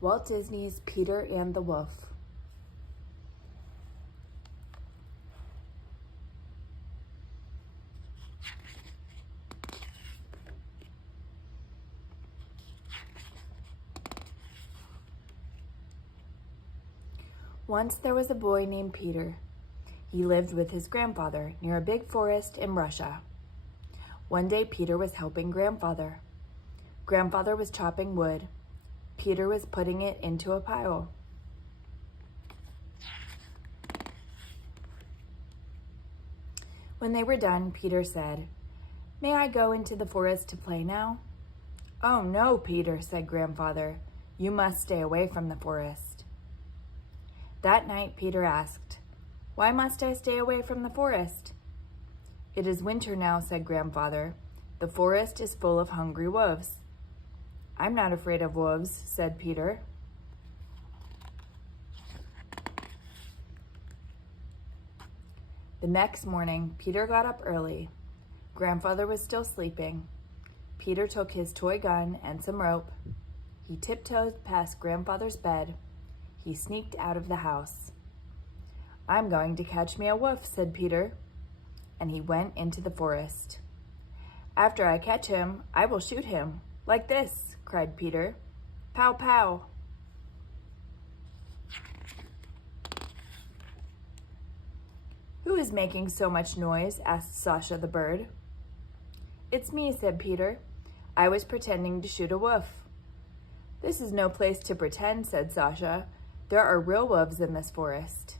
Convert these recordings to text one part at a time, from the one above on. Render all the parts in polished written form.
Walt Disney's Peter and the Wolf. Once there was a boy named Peter. He lived with his grandfather near a big forest in Russia. One day Peter was helping grandfather. Grandfather was chopping wood. Peter was putting it into a pile. When they were done, Peter said, "May I go into the forest to play now?" "Oh no, Peter," said grandfather. "You must stay away from the forest." That night Peter asked, "Why must I stay away from the forest?" "It is winter now," said grandfather. "The forest is full of hungry wolves." "I'm not afraid of wolves," said Peter. The next morning, Peter got up early. Grandfather was still sleeping. Peter took his toy gun and some rope. He tiptoed past grandfather's bed. He sneaked out of the house. "I'm going to catch me a wolf," said Peter, and he went into the forest. "After I catch him, I will shoot him, like this," cried Peter. "Pow, pow." "Who is making so much noise?" asked Sasha the bird. "It's me," said Peter. "I was pretending to shoot a wolf." "This is no place to pretend," said Sasha. "There are real wolves in this forest."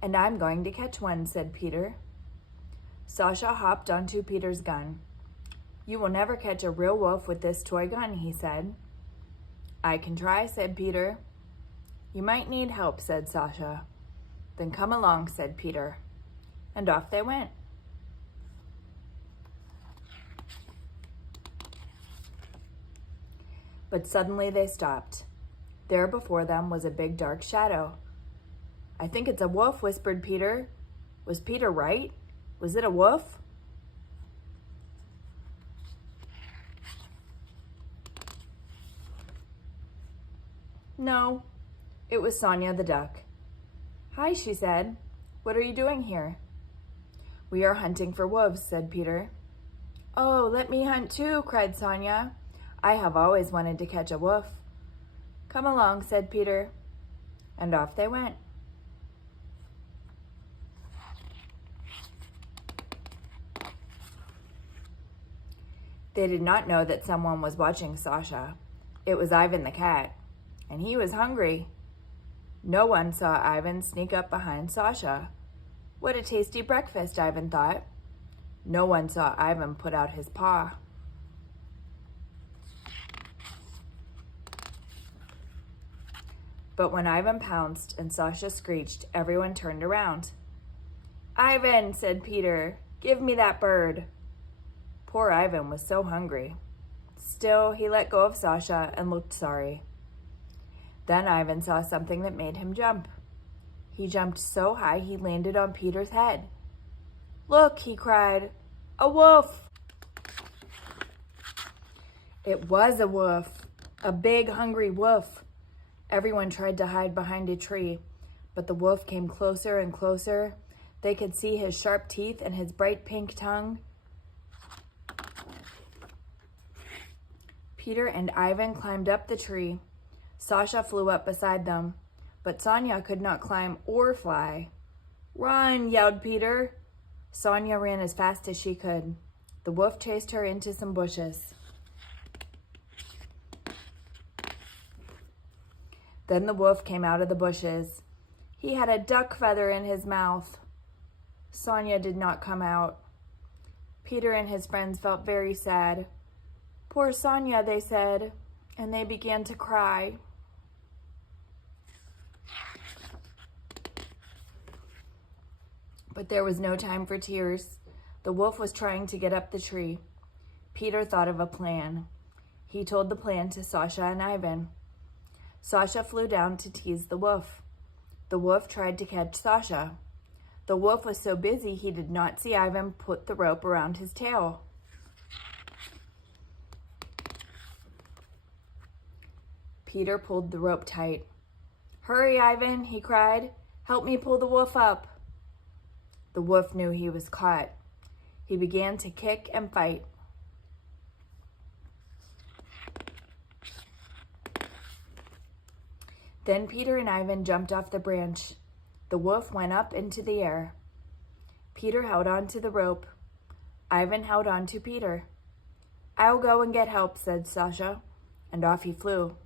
"And I'm going to catch one," said Peter. Sasha hopped onto Peter's gun. "You will never catch a real wolf with this toy gun," he said. "I can try," said Peter. "You might need help," said Sasha. "Then come along," said Peter. And off they went. But suddenly they stopped. There before them was a big dark shadow. "I think it's a wolf," whispered Peter. Was Peter right? Was it a wolf? No, it was Sonia the duck. "Hi," she said. "What are you doing here?" "We are hunting for wolves," said Peter. "Oh, let me hunt too," cried Sonia. "I have always wanted to catch a wolf." "Come along," said Peter. And off they went. They did not know that someone was watching Sasha. It was Ivan the cat, and he was hungry. No one saw Ivan sneak up behind Sasha. What a tasty breakfast, Ivan thought. No one saw Ivan put out his paw. But when Ivan pounced and Sasha screeched, everyone turned around. "Ivan," said Peter, "give me that bird." Poor Ivan was so hungry. Still, he let go of Sasha and looked sorry. Then Ivan saw something that made him jump. He jumped so high he landed on Peter's head. "Look," he cried, "a wolf!" It was a wolf, a big, hungry wolf. Everyone tried to hide behind a tree, but the wolf came closer and closer. They could see his sharp teeth and his bright pink tongue. Peter and Ivan climbed up the tree. Sasha flew up beside them, but Sonia could not climb or fly. "Run!" yelled Peter. Sonia ran as fast as she could. The wolf chased her into some bushes. Then the wolf came out of the bushes. He had a duck feather in his mouth. Sonia did not come out. Peter and his friends felt very sad. "Poor Sonia," they said, and they began to cry. But there was no time for tears. The wolf was trying to get up the tree. Peter thought of a plan. He told the plan to Sasha and Ivan. Sasha flew down to tease the wolf. The wolf tried to catch Sasha. The wolf was so busy he did not see Ivan put the rope around his tail. Peter pulled the rope tight. "Hurry, Ivan," he cried. "Help me pull the wolf up." The wolf knew he was caught. He began to kick and fight. Then Peter and Ivan jumped off the branch. The wolf went up into the air. Peter held on to the rope. Ivan held on to Peter. "I'll go and get help," said Sasha, and off he flew.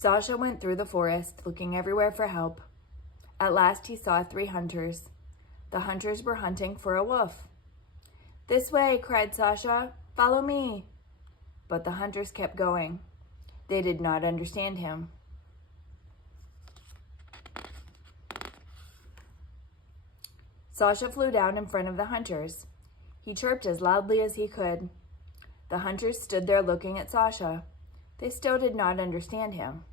Sasha went through the forest, looking everywhere for help. At last he saw 3 hunters. The hunters were hunting for a wolf. "This way," cried Sasha. "Follow me." But the hunters kept going. They did not understand him. Sasha flew down in front of the hunters. He chirped as loudly as he could. The hunters stood there looking at Sasha. They still did not understand him.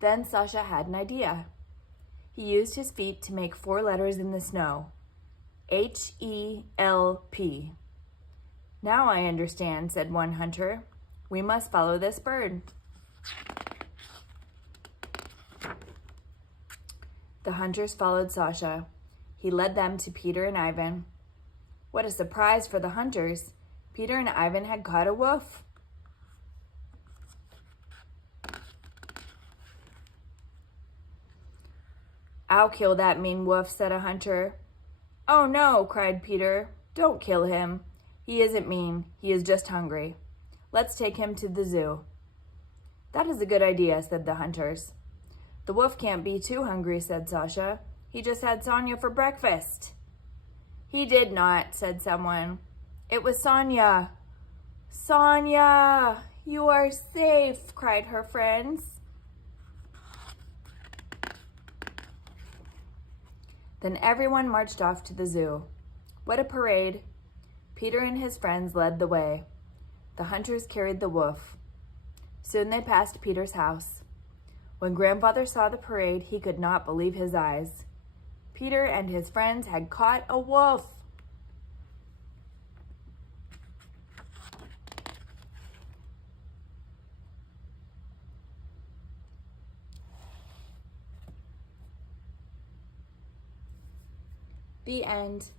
Then Sasha had an idea. He used his feet to make 4 letters in the snow. H-E-L-P. "Now I understand," said one hunter. "We must follow this bird." The hunters followed Sasha. He led them to Peter and Ivan. What a surprise for the hunters! Peter and Ivan had caught a wolf. "I'll kill that mean wolf," said a hunter. "Oh no," cried Peter. "Don't kill him. He isn't mean. He is just hungry. Let's take him to the zoo." "That is a good idea," said the hunters. "The wolf can't be too hungry," said Sasha. "He just had Sonia for breakfast." "He did not," said someone. "It was Sonia." "Sonia, you are safe," cried her friends. Then everyone marched off to the zoo. What a parade! Peter and his friends led the way. The hunters carried the wolf. Soon they passed Peter's house. When Grandfather saw the parade, he could not believe his eyes. Peter and his friends had caught a wolf. The end.